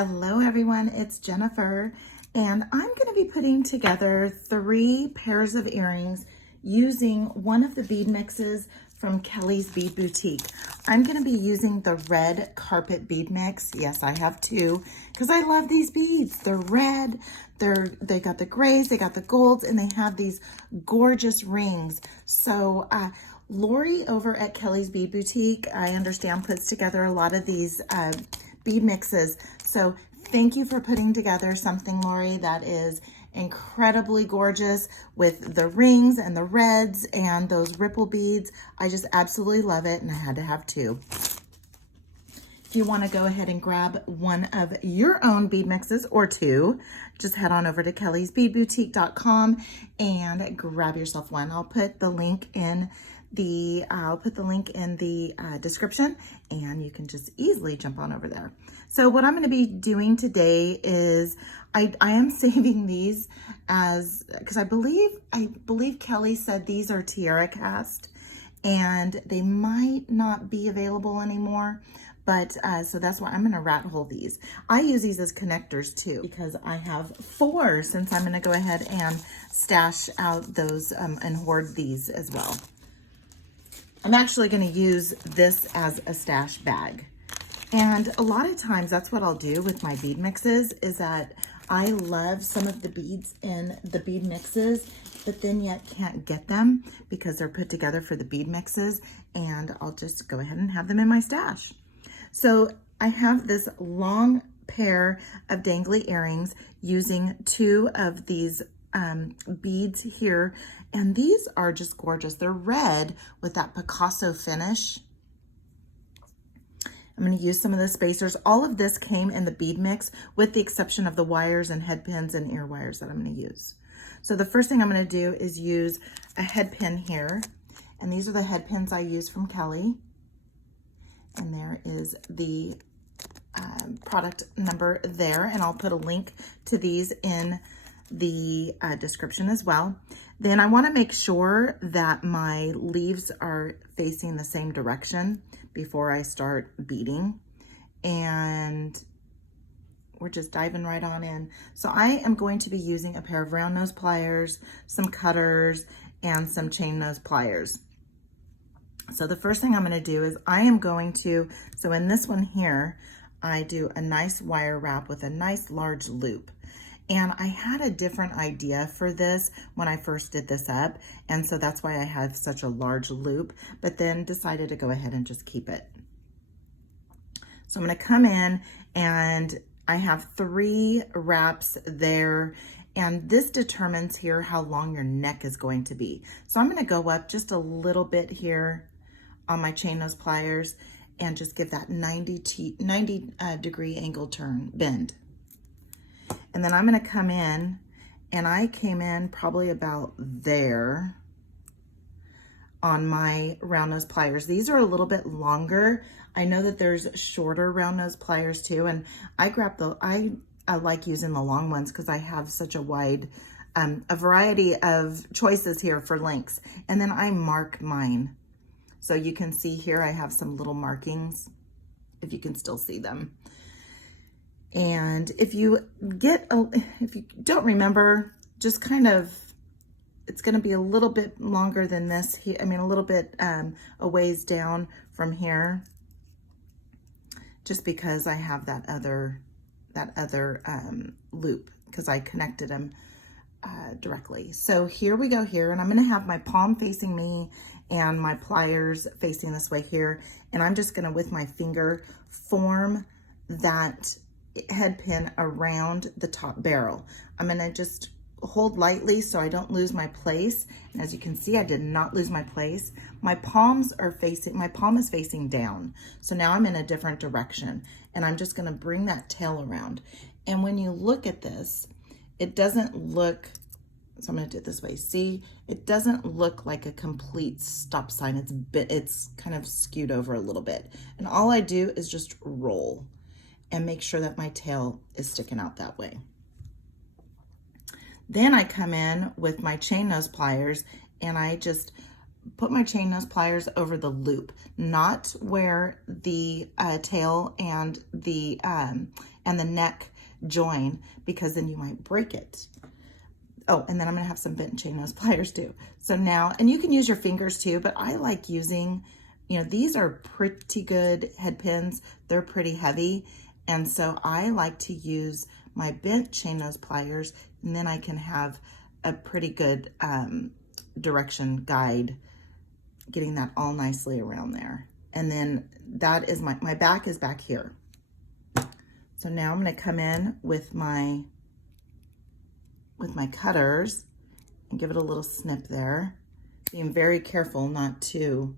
Hello everyone, it's Jennifer, and I'm going to be putting together 3 pairs of earrings using one of the bead mixes from Kellie's Bead Boutique. I'm going to be using the Red Carpet Bead mix. Yes, I have 2 because I love these beads. They're red, they got the grays, they got the golds, and they have these gorgeous rings. So Lori over at Kellie's Bead Boutique, I understand, puts together a lot of these bead mixes. So thank you for putting together something, Lori, that is incredibly gorgeous with the rings and the reds and those ripple beads. I just absolutely love it, and I had to have 2. If you want to go ahead and grab one of your own bead mixes or 2, just head on over to kellysbeadboutique.com and grab yourself one. I'll put the link in the description, and you can just easily jump on over there. So what I'm going to be doing today is I am saving these as, because I believe Kellie said these are tiara cast and they might not be available anymore. But so that's why I'm going to rat hole these. I use these as connectors too, because I have 4, since I'm going to go ahead and stash out those and hoard these as well. I'm actually going to use this as a stash bag. And a lot of times that's what I'll do with my bead mixes, is that I love some of the beads in the bead mixes, but then yet can't get them because they're put together for the bead mixes, and I'll just go ahead and have them in my stash. So I have this long pair of dangly earrings using 2 of these beads here, and these are just gorgeous. They're red with that Picasso finish. I'm going to use some of the spacers. All of this came in the bead mix with the exception of the wires and head pins and ear wires that I'm going to use. So the first thing I'm going to do is use a head pin here, and these are the head pins I use from Kellie. And there is the product number there, and I'll put a link to these in the description as well. Then I want to make sure that my leaves are facing the same direction before I start beading, and we're just diving right on in. So I am going to be using a pair of round nose pliers, some cutters, and some chain nose pliers. So the first thing I'm going to do is I am going to, so in this one here, I do a nice wire wrap with a nice large loop. And I had a different idea for this when I first did this up, and so that's why I have such a large loop, but then decided to go ahead and just keep it. So I'm going to come in, and I have 3 wraps there, and this determines here how long your neck is going to be. So I'm going to go up just a little bit here on my chain nose pliers and just give that 90 degree angle turn bend. And then I'm going to come in, and I came in probably about there on my round nose pliers. These are a little bit longer. I know that there's shorter round nose pliers too, and I like using the long ones because I have such a wide, a variety of choices here for lengths. And then I mark mine. So you can see here I have some little markings, if you can still see them. And if you don't remember, just kind of, it's going to be a little bit longer than this here. I mean, a little bit a ways down from here, just because I have that other loop, because I connected them directly. So here we go here, and I'm going to have my palm facing me and my pliers facing this way here, and I'm just going to, with my finger, form that head pin around the top barrel. I'm going to just hold lightly so I don't lose my place. And as you can see, I did not lose my place. My palm is facing down. So now I'm in a different direction, and I'm just going to bring that tail around. And when you look at this, it doesn't look, so I'm going to do it this way. See, it doesn't look like a complete stop sign. It's kind of skewed over a little bit. And all I do is just roll and make sure that my tail is sticking out that way. Then I come in with my chain nose pliers, and I just put my chain nose pliers over the loop, not where the tail and the neck join, because then you might break it. Oh, and then I'm gonna have some bent chain nose pliers too. So now, and you can use your fingers too, but I like using, you know, these are pretty good head pins. They're pretty heavy. And so I like to use my bent chain nose pliers, and then I can have a pretty good direction guide, getting that all nicely around there. And then that is my back is back here. So now I'm gonna come in with my cutters and give it a little snip there, being very careful not to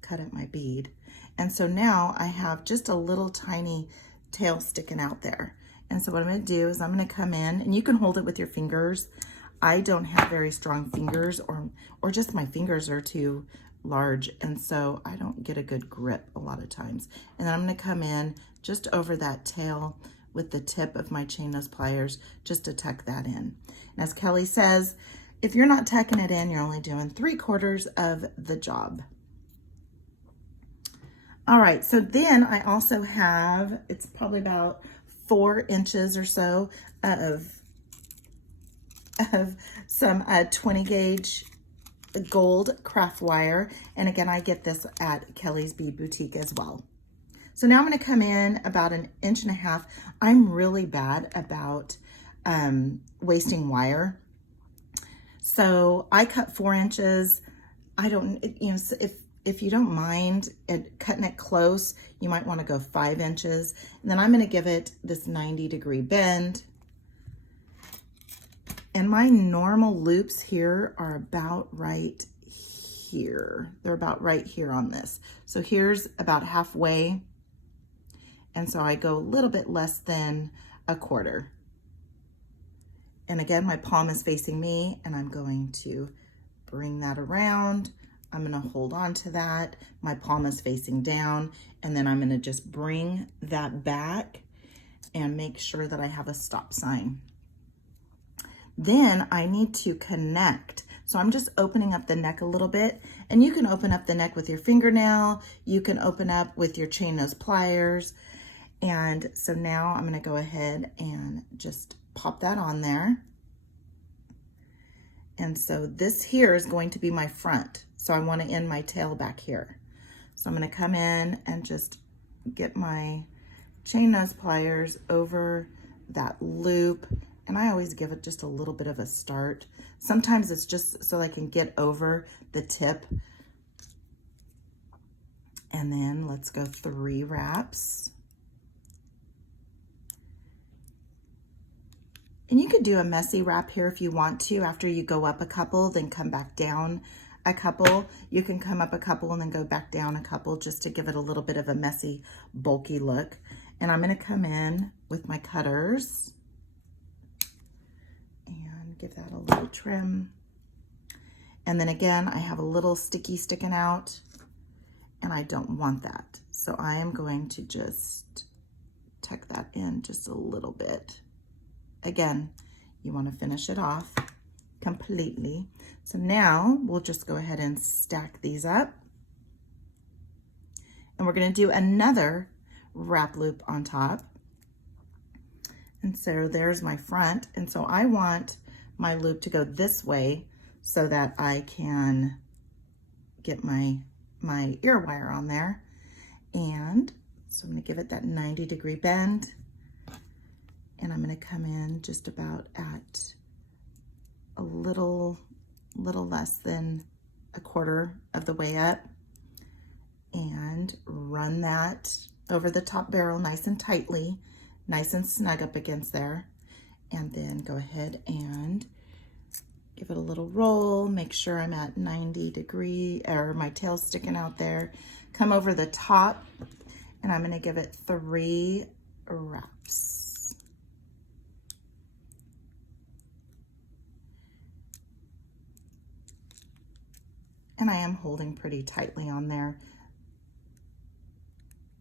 cut at my bead. And so now I have just a little tiny tail sticking out there. And so what I'm gonna do is I'm gonna come in, and you can hold it with your fingers. I don't have very strong fingers, or just my fingers are too large, and so I don't get a good grip a lot of times. And then I'm gonna come in just over that tail with the tip of my chain nose pliers, just to tuck that in. And as Kelly says, if you're not tucking it in, you're only doing 3/4 of the job. All right, so then I also have, it's probably about 4 inches or so of some 20 gauge gold craft wire. And again, I get this at Kellie's Bead Boutique as well. So now I'm gonna come in about 1.5 inches. I'm really bad about wasting wire. So I cut 4 inches. I don't, you know, if you don't mind cutting it close, you might want to go 5 inches. And then I'm going to give it this 90-degree bend. And my normal loops here are about right here. They're about right here on this. So here's about halfway. And so I go a little bit less than 1/4. And again, my palm is facing me, and I'm going to bring that around. I'm gonna hold on to that. My palm is facing down, and then I'm gonna just bring that back and make sure that I have a stop sign. Then I need to connect. So I'm just opening up the neck a little bit, and you can open up the neck with your fingernail. You can open up with your chain nose pliers. And so now I'm gonna go ahead and just pop that on there. And so this here is going to be my front. So I want to end my tail back here. So I'm going to come in and just get my chain nose pliers over that loop. And I always give it just a little bit of a start. Sometimes it's just so I can get over the tip. And then let's go 3 wraps. And you could do a messy wrap here if you want to. After you go up a couple, then come back down a couple. You can come up a couple and then go back down a couple, just to give it a little bit of a messy, bulky look. And I'm gonna come in with my cutters and give that a little trim. And then again, I have a little sticky sticking out, and I don't want that. So I am going to just tuck that in just a little bit. Again, you want to finish it off completely. So now we'll just go ahead and stack these up. And we're going to do another wrap loop on top. And so there's my front. And so I want my loop to go this way so that I can get my ear wire on there. And so I'm going to give it that 90-degree bend. And I'm going to come in just about at a little less than 1/4 of the way up, and run that over the top barrel nice and tightly, nice and snug up against there. And then go ahead and give it a little roll, make sure I'm at 90-degree, or my tail's sticking out there. Come over the top, and I'm going to give it 3 wraps. And I am holding pretty tightly on there.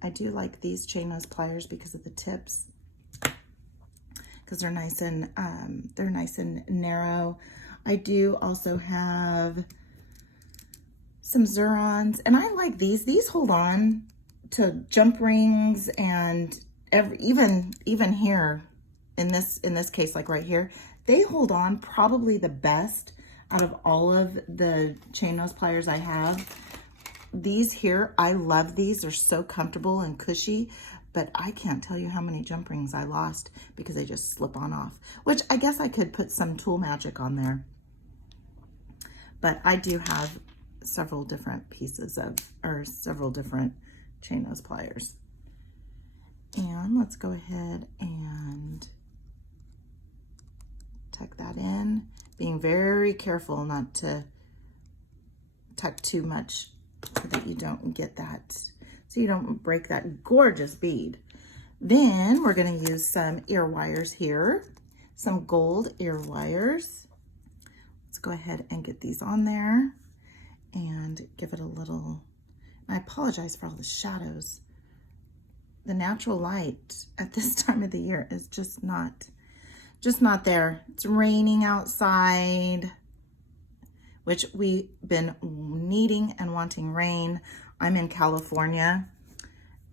I do like these chain nose pliers because of the tips, because they're nice and narrow. I do also have some Zurons, and I like these. These hold on to jump rings, and even here in this case, like right here, they hold on probably the best out of all of the chain nose pliers I have. These here, I love these. They're so comfortable and cushy, but I can't tell you how many jump rings I lost because they just slip on off, which I guess I could put some tool magic on there. But I do have several different pieces of, or several different chain nose pliers. And let's go ahead and tuck that in, being very careful not to tuck too much so that you don't get that, so you don't break that gorgeous bead. Then we're going to use some ear wires here, some gold ear wires. Let's go ahead and get these on there and give it a little, I apologize for all the shadows. The natural light at this time of the year is just not there. It's raining outside, which we've been needing and wanting rain. I'm in California,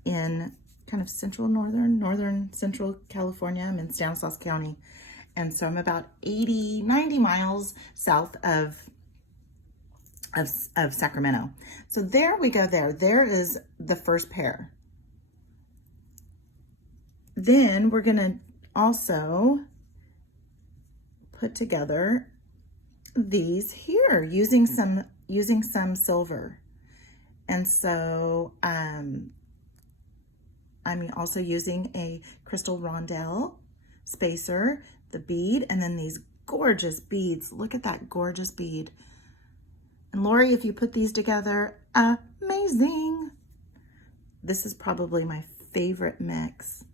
in kind of northern central California. I'm in Stanislaus County. And so I'm about 90 miles south of Sacramento. So there we go there. There is the first pair. Then we're gonna also put together these here using some silver. And so I'm also using a crystal rondelle spacer, the bead, and then these gorgeous beads. Look at that gorgeous bead. And Lori, if you put these together, amazing. This is probably my favorite mix.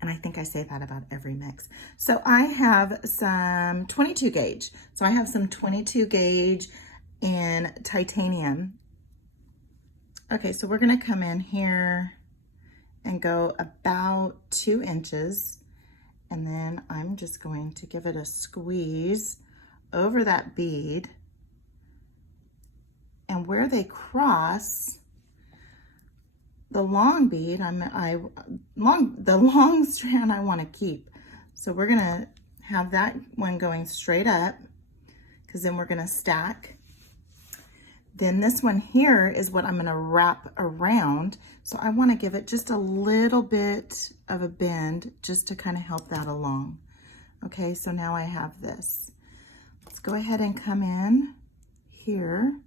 And I think I say that about every mix. So I have some 22 gauge. So I have some 22 gauge in titanium. Okay, so we're gonna come in here and go about 2 inches. And then I'm just going to give it a squeeze over that bead. And where they cross, the long bead, the long strand I want to keep. So we're gonna have that one going straight up, because then we're gonna stack. Then this one here is what I'm gonna wrap around. So I want to give it just a little bit of a bend just to kind of help that along. Okay, so now I have this. Let's go ahead and come in here.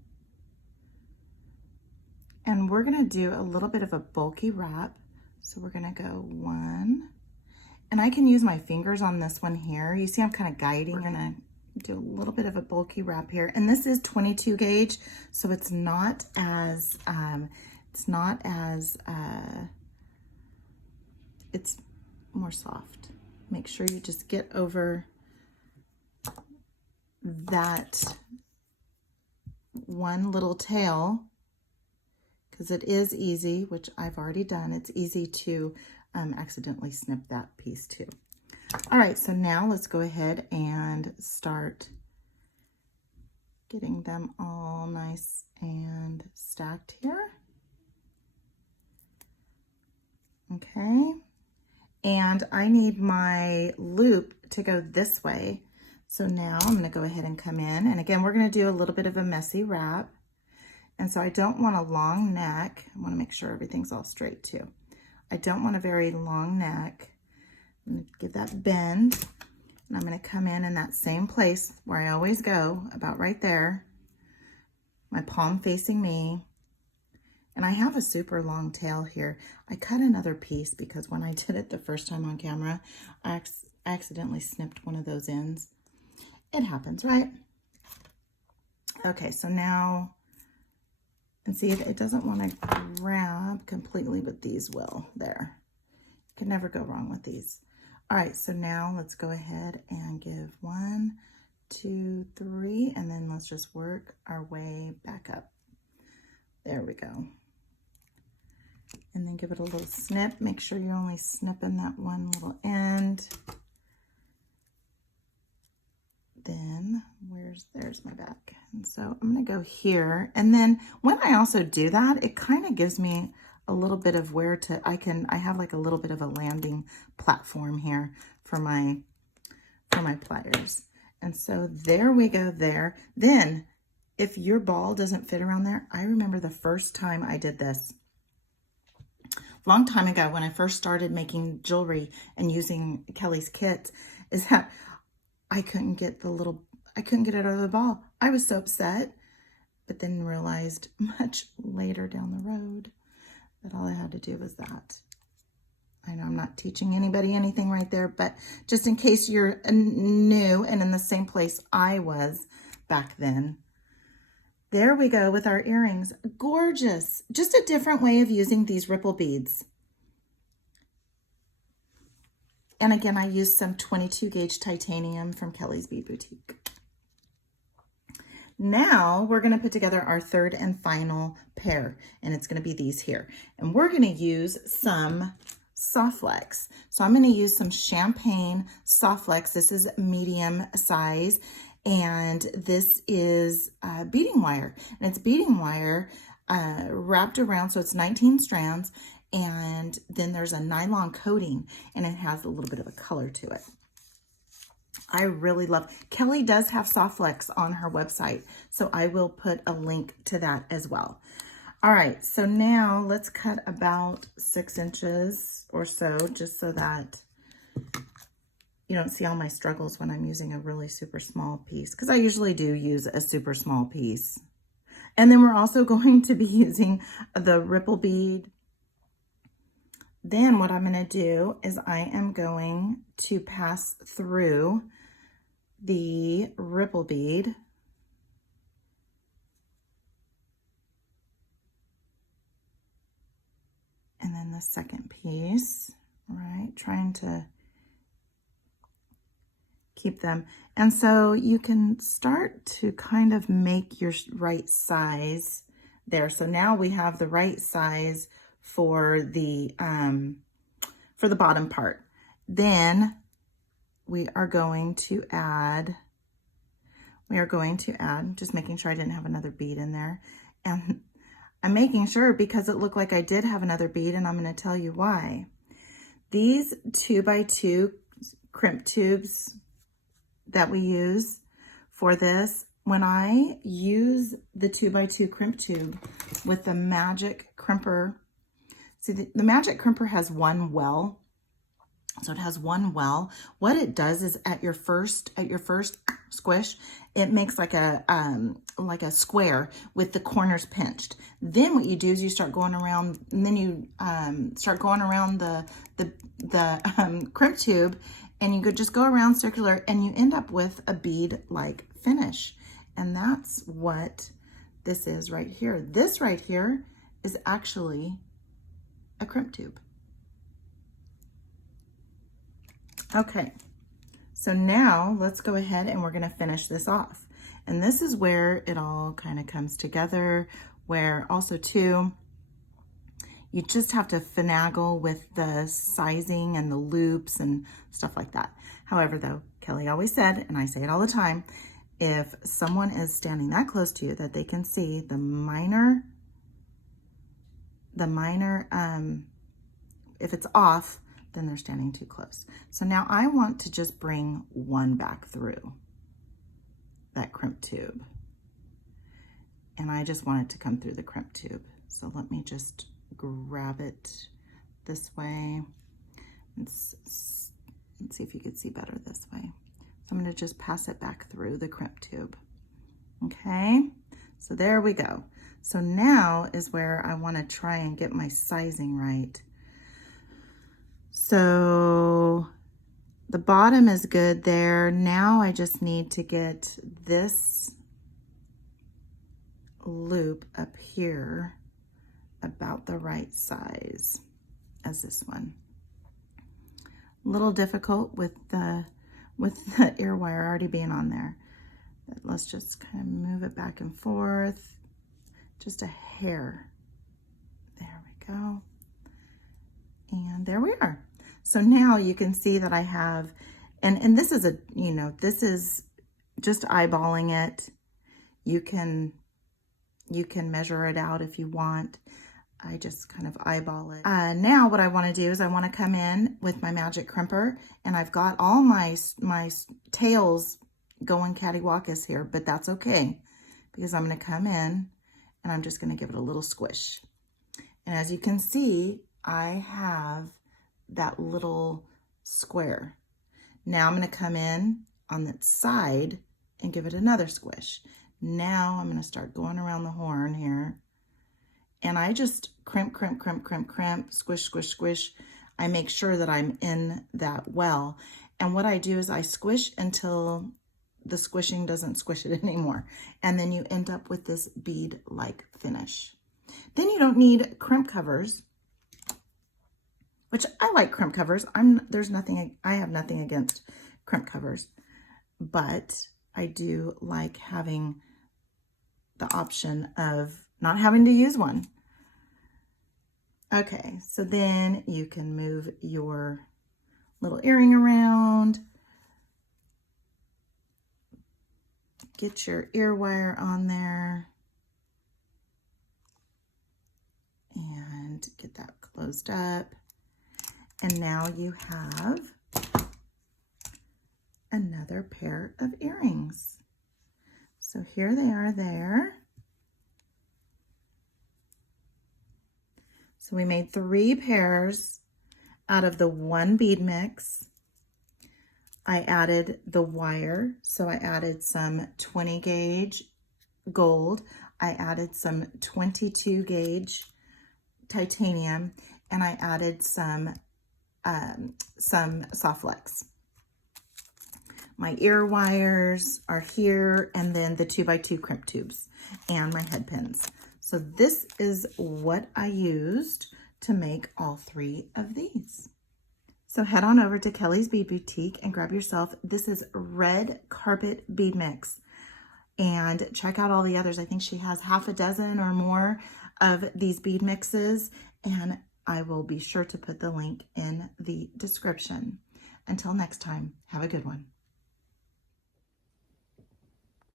And we're gonna do a little bit of a bulky wrap. So we're gonna go 1, and I can use my fingers on this one here. You see I'm kind of guiding. We're gonna do a little bit of a bulky wrap here. And this is 22 gauge, so it's not as, it's more soft. Make sure you just get over that one little tail, because it is easy, which I've already done. It's easy to accidentally snip that piece too. All right, so now let's go ahead and start getting them all nice and stacked here. Okay, and I need my loop to go this way. So now I'm gonna go ahead and come in, and again, we're gonna do a little bit of a messy wrap. And so I don't want a long neck. I want to make sure everything's all straight too. I don't want a very long neck. I'm going to give that bend, and I'm going to come in that same place where I always go, about right there. My palm facing me. And I have a super long tail here. I cut another piece because when I did it the first time on camera, I accidentally snipped one of those ends. It happens, right? Okay, so now, and see, it doesn't want to grab completely, but these will. There. You can never go wrong with these. All right, so now let's go ahead and give 1, 2, 3, and then let's just work our way back up. There we go. And then give it a little snip. Make sure you're only snipping that one little end. then there's my back. And so I'm going to go here. And then when I also do that, it kind of gives me a little bit of where to, I have like a little bit of a landing platform here for my pliers. And so there we go there. Then if your ball doesn't fit around there, I remember the first time I did this. Long time ago when I first started making jewelry and using Kellie's kit, is that I couldn't get it out of the ball. I was so upset, but then realized much later down the road that all I had to do was that. I know I'm not teaching anybody anything right there, but just in case you're new and in the same place I was back then. There we go with our earrings. Gorgeous. Just a different way of using these ripple beads. And again, I used some 22 gauge titanium from Kellie's Bead Boutique. Now we're going to put together our third and final pair, and it's going to be these here. And we're going to use some soft flex. So I'm going to use some champagne soft flex. This is medium size, and this is beading wire. And it's beading wire wrapped around, so it's 19 strands, and then there's a nylon coating, and it has a little bit of a color to it. I really love, Kellie does have soft flex on her website, so I will put a link to that as well. All right, so now let's cut about 6 inches or so, just so that you don't see all my struggles when I'm using a really super small piece, because I usually do use a super small piece. And then we're also going to be using the ripple bead. Then what I'm going to do is I am going to pass through the ripple bead and then the second piece, right? Trying to keep them. And so you can start to kind of make your right size there. So now we have the right size for the bottom part. Then we are going to add, just making sure I didn't have another bead in there. And I'm making sure because it looked like I did have another bead, and I'm going to tell you why. These 2x2 crimp tubes that we use for this, when I use the 2x2 crimp tube with the magic crimper, see the magic crimper has one well. So it has one well. What it does is at your first squish, it makes like a square with the corners pinched. Then what you do is you start going around, and then you start going around the crimp tube, and you could just go around circular, and you end up with a bead-like finish. And that's what this is right here. This right here is actually a crimp tube. Okay, so now let's go ahead and we're going to finish this off. And this is where it all kind of comes together, where also too, you just have to finagle with the sizing and the loops and stuff like that. However, though, Kellie always said, and I say it all the time, if someone is standing that close to you that they can see the minor, if it's off, then they're standing too close. So now I want to just bring one back through that crimp tube. And I just want it to come through the crimp tube. So let me just grab it this way. Let's see if you could see better this way. So I'm going to just pass it back through the crimp tube. Okay, so there we go. So now is where I want to try and get my sizing right. So the bottom is good there. Now I just need to get this loop up here about the right size as this one. A little difficult with the ear wire already being on there. But let's just kind of move it back and forth, just a hair. There we go. And there we are. So now you can see that I have, and this is a, this is just eyeballing it. You can measure it out if you want. I just kind of eyeball it. Now what I want to do is I want to come in with my magic crimper, and I've got all my tails going cattywampus here, but that's okay because I'm going to come in and I'm just going to give it a little squish. And as you can see, I have that little square. Now I'm going to come in on that side and give it another squish. Now I'm going to start going around the horn here. And I just crimp, crimp, crimp, crimp, crimp, squish, squish, squish. I make sure that I'm in that well. And what I do is I squish until the squishing doesn't squish it anymore. And then you end up with this bead-like finish. Then you don't need crimp covers, which I like crimp covers. I have nothing against crimp covers, but I do like having the option of not having to use one. Okay, so then you can move your little earring around, get your ear wire on there, and get that closed up. And now you have another pair of earrings. So here they are there. So we made 3 pairs out of the 1 bead mix. I added the wire, so I added some 20 gauge gold. I added some 22 gauge titanium, and I added some soft flex. My ear wires are here, and then the 2x2 crimp tubes and my head pins. So this is what I used to make all 3 of these. So head on over to Kellie's Bead Boutique and grab yourself, this is Red Carpet Bead Mix. And check out all the others. I think she has half a dozen or more of these bead mixes, and I will be sure to put the link in the description. Until next time, have a good one.